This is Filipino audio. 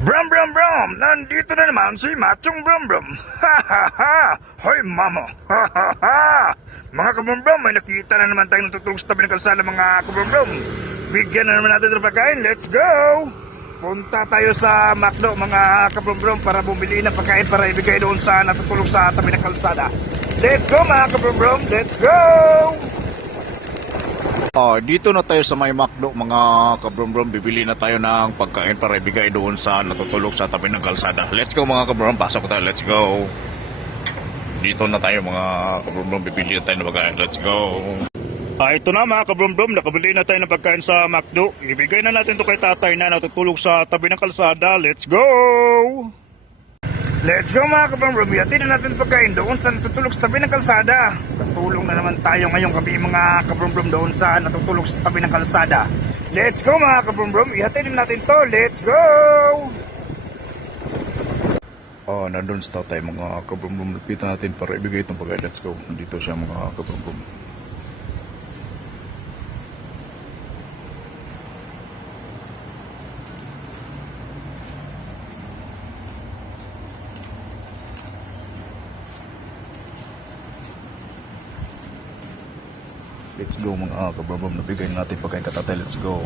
Brum Brum Brum! Nandito na naman si Machong Brum Brum! Ha ha ha! Hoy mama! Ha ha ha! Mga kabrum Brum, may nakita na naman tayong natutulog sa tabi ng kalsada mga kabrum Brum! Bigyan na naman natin ng pagkain, let's go! Punta tayo sa McDo mga kabrum Brum para bumili ng pagkain para ibigay doon sa natutulog sa tabi ng kalsada. Let's go mga kabrum Brum! Let's go! Ah, dito na tayo sa may McDo mga kabrom-brom. Bibili na tayo ng pagkain para ibigay doon sa natutulog sa tabi ng kalsada. Let's go mga kabrom. Pasok tayo. Let's go. Dito na tayo mga kabrom-brom. Bibili na tayo ng pagkain. Let's go. Ah, ito na mga kabrum-brum, nakabili na tayo ng pagkain sa McDo. Ibigay na natin to kay tatay na natutulog sa tabi ng kalsada. Let's go! Let's go mga kabrum-brum, ihatid na natin pagkain doon sa natutulog sa tabi ng kalsada. Tutulong na naman tayo ngayong gabi mga kabrum-brum doon sa natutulog sa tabi ng kalsada. Let's go mga kabrum-brum, ihatid na natin to. Let's go! Ah, nandun sa tatay mga kabrom-brom. Lapitan natin para ibigay itong pagkain. Let's go. Dito siya mga kabrom-brom. Let's go mga kabrom-brom. Nabigay natin pagkain katatay. Let's go.